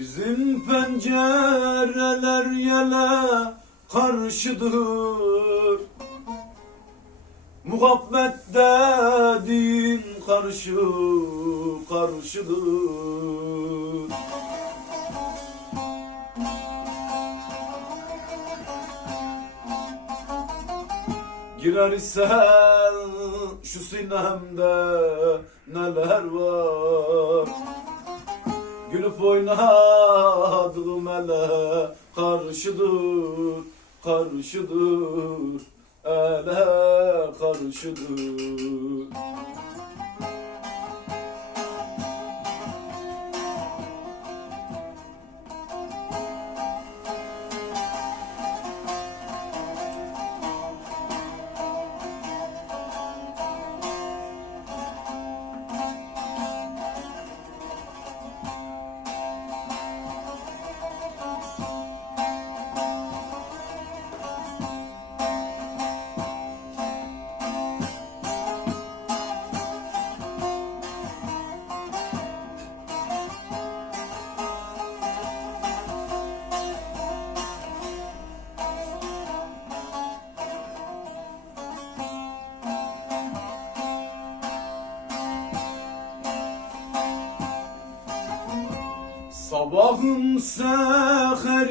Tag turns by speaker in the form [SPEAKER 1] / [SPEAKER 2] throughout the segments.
[SPEAKER 1] Bizim pencereler yele karşıdır. Muhabbet dediğin karşı karşıdır. Girersen şu sinemde neler var Gülüp oynadığım ele karşıdır, karşıdır. Ele karşıdır Sabahın seheri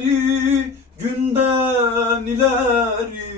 [SPEAKER 1] günden ileri